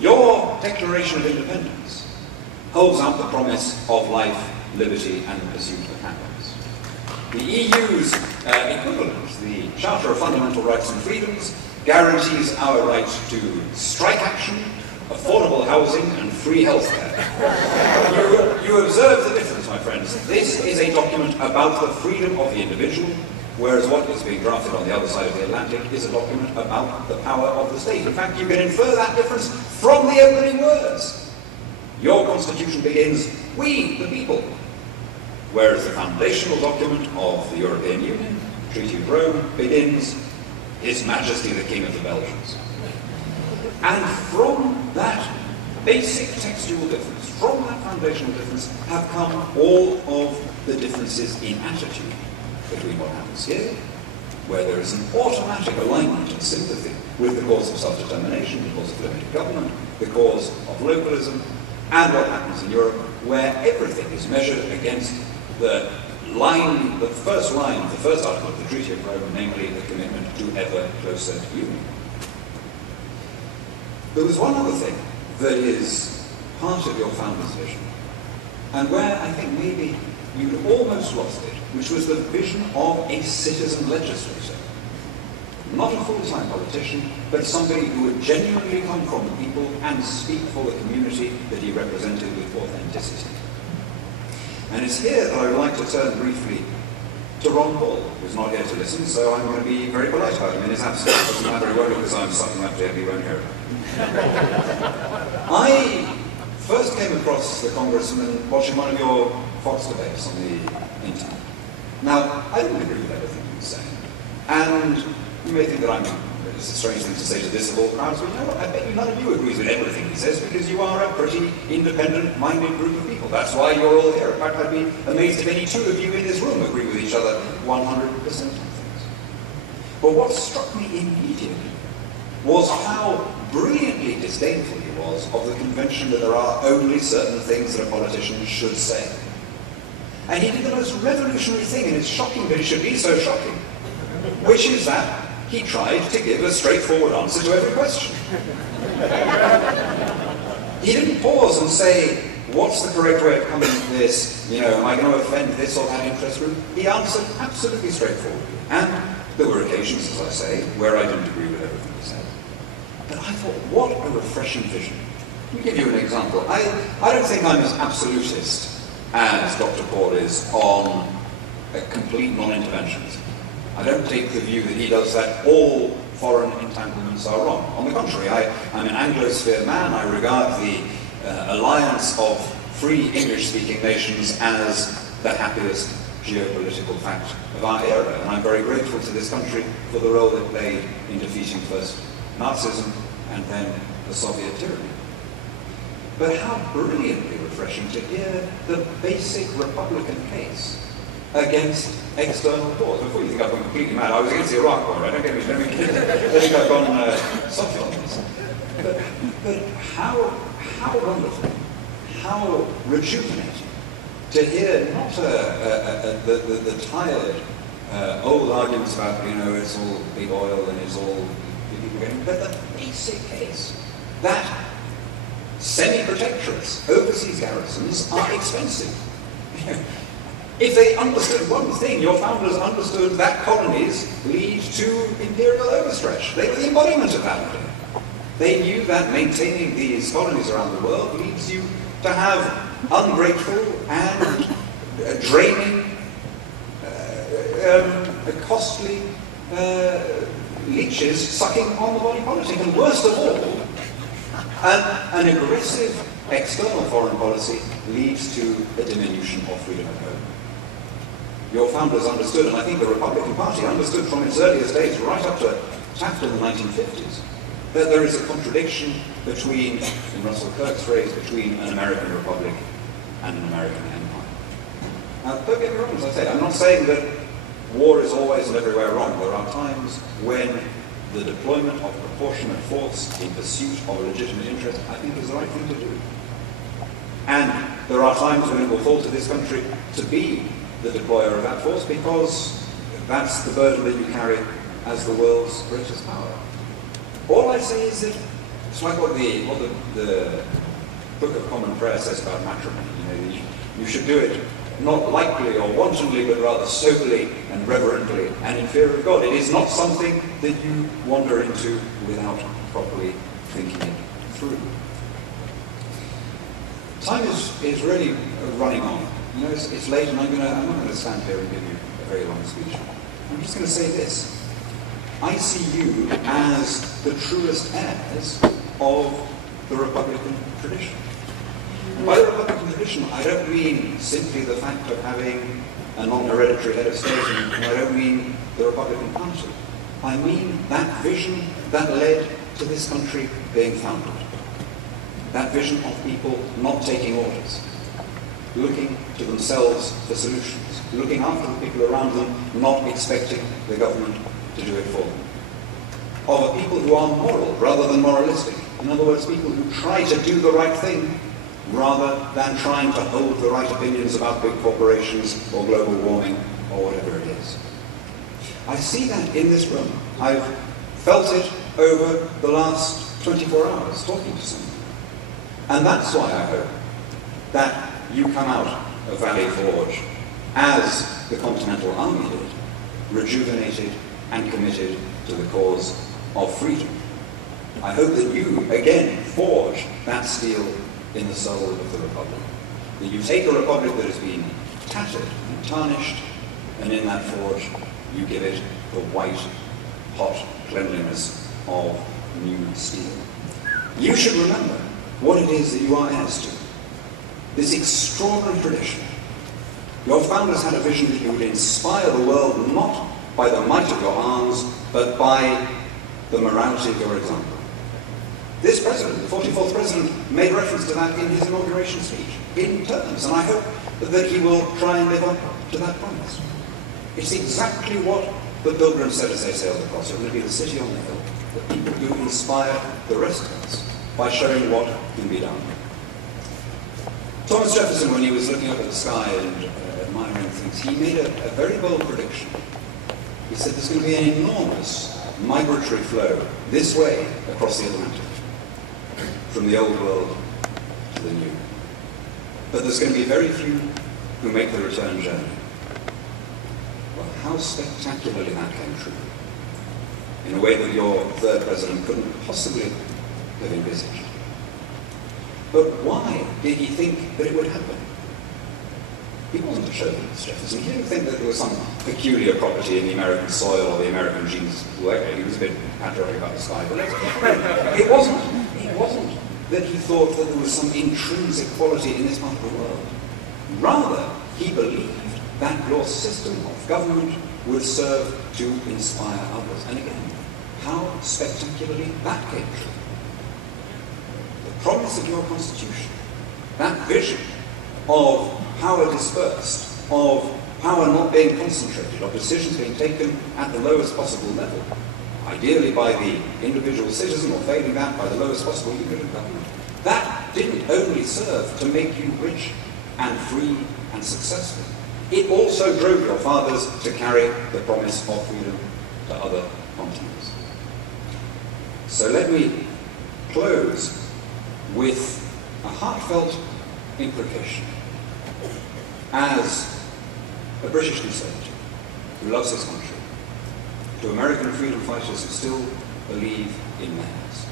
Your Declaration of Independence holds out the promise of life, liberty, and the pursuit of happiness. The EU's equivalent, the Charter of Fundamental Rights and Freedoms, guarantees our right to strike action, affordable housing, and free healthcare. You observe the difference, my friends. This is a document about the freedom of the individual, whereas what is being drafted on the other side of the Atlantic is a document about the power of the state. In fact, you can infer that difference from the opening words. Your Constitution begins, "We, the people," whereas the foundational document of the European Union, Treaty of Rome, begins, "His Majesty the King of the Belgians." And from that basic textual difference, from that foundational difference, have come all of the differences in attitude between what happens here, where there is an automatic alignment and sympathy with the cause of self-determination, the cause of limited government, the cause of localism, and what happens in Europe, where everything is measured against the line, the first line of the first article of the Treaty of Rome, namely the commitment to ever closer union. There was one other thing that is part of your founder's vision, and where I think maybe you'd almost lost it, which was the vision of a citizen legislator. Not a full-time politician, but somebody who would genuinely come from the people and speak for the community that he represented with authenticity. And it's here that I would like to turn briefly to Ron Paul, who's not here to listen, so I'm going to be very polite about him in his absence. It doesn't matter who because I'm sucking up to him, he won't hear it. I first came across the congressman watching one of your Fox debates on the internet. Now, I don't agree with everything he was saying, and you may think that it's a strange thing to say to this of all crowds, but you know what, I bet you none of you agrees with everything he says, because you are a pretty independent-minded group of people. That's why you're all here. In fact, I'd be amazed if any two of you in this room agree with each other 100% of things. But what struck me immediately was how brilliantly disdainful he was of the convention that there are only certain things that a politician should say. And he did the most revolutionary thing, and it's shocking that it should be so shocking, which is that he tried to give a straightforward answer to every question. He didn't pause and say, what's the correct way of coming to this? You know, am I going to offend this or that interest group? He answered absolutely straightforwardly. And there were occasions, as I say, where I didn't agree with everything he said. But I thought, what a refreshing vision. Let me give you an example. I don't think I'm as absolutist as Dr. Paul is on complete non-interventionism. I don't take the view that he does that all foreign entanglements are wrong. On the contrary, I'm an Anglosphere man. I regard the alliance of free English-speaking nations as the happiest geopolitical fact of our era. And I'm very grateful to this country for the role it played in defeating first Nazism and then the Soviet tyranny. But how brilliantly refreshing to hear the basic Republican case against external wars. Before you think I've gone completely mad, I was against the Iraq war, right? Don't get me kidding. I think I've gone soft on this. But how wonderful, how rejuvenating to hear not the tired old arguments about, you know, it's all big oil and it's all people getting, but the basic case that semi-protectorates, overseas garrisons, are expensive. If they understood one thing, your founders understood that colonies lead to imperial overstretch. They were the embodiment of that idea. They knew that maintaining these colonies around the world leads you to have ungrateful and draining, costly leeches sucking on the body politic. And worst of all, an aggressive external foreign policy leads to a diminution of freedom at home. Your founders understood, and I think the Republican Party understood from its earliest days, right up to Taft in the 1950s, that there is a contradiction between, in Russell Kirk's phrase, between an American republic and an American empire. Now, don't get me wrong, as I say, I'm not saying that war is always and everywhere wrong. There are times when the deployment of proportionate force in pursuit of a legitimate interest, I think, is the right thing to do. And there are times when it will fall to this country to be the deployer of that force, because that's the burden that you carry as the world's greatest power. All I say is that It's like what the Book of Common Prayer says about matrimony. You know, you should do it not lightly or wantonly, but rather soberly and reverently and in fear of God. It is not something that you wander into without properly thinking it through. Time is really running on. You know, it's late, and I'm not going to stand here and give you a very long speech. I'm just going to say this. I see you as the truest heirs of the Republican tradition. And by the Republican tradition, I don't mean simply the fact of having a non-hereditary head of state, and I don't mean the Republican Party. I mean that vision that led to this country being founded. That vision of people not taking orders, looking to themselves for solutions, looking after the people around them, not expecting the government to do it for them. Of a people who are moral rather than moralistic. In other words, people who try to do the right thing rather than trying to hold the right opinions about big corporations or global warming or whatever it is. I see that in this room. I've felt it over the last 24 hours talking to someone. And that's why I hope that you come out of Valley Forge as the Continental Army did, rejuvenated and committed to the cause of freedom. I hope that you, again, forge that steel in the soul of the Republic. That you take a Republic that has been tattered and tarnished, and in that forge you give it the white, hot cleanliness of new steel. You should remember what it is that you are heirs to. This extraordinary tradition. Your founders had a vision that you would inspire the world not by the might of your arms, but by the morality of your example. This president, the 44th president, made reference to that in his inauguration speech, in terms, and I hope that he will try and live up to that promise. It's exactly what the pilgrims said as they sailed across. It will be the city on the hill, the people who inspire the rest of us by showing what can be done. Thomas Jefferson, when he was looking up at the sky and admiring things, he made a very bold prediction. He said there's going to be an enormous migratory flow this way across the Atlantic, from the old world to the new. But there's going to be very few who make the return journey. Well, how spectacularly that came true, in a way that your third president couldn't possibly have envisaged. But why did he think that it would happen? He wasn't a chauvinist, Jefferson. He didn't think that there was some peculiar property in the American soil or the American genes. Well, he was a bit patriotic about the sky, but it wasn't that he thought that there was some intrinsic quality in this part of the world. Rather, he believed that your system of government would serve to inspire others. And again, how spectacularly that came true. The promise of your Constitution, that vision of power dispersed, of power not being concentrated, of decisions being taken at the lowest possible level, ideally by the individual citizen, or failing that, by the lowest possible unit of government. That didn't only serve to make you rich and free and successful. It also drove your fathers to carry the promise of freedom to other continents. So let me close with a heartfelt implication. As a British conservative who loves his country, to American freedom fighters who still believe in theirs,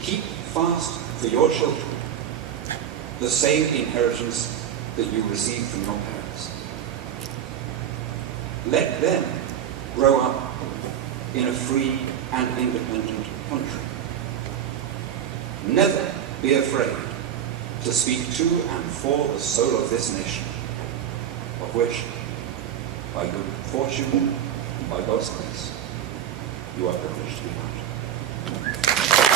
keep fast for your children the same inheritance that you received from your parents. Let them grow up in a free and independent country. Never be afraid to speak to and for the soul of this nation, of which, by good fortune and by God's grace, you are privileged to be part.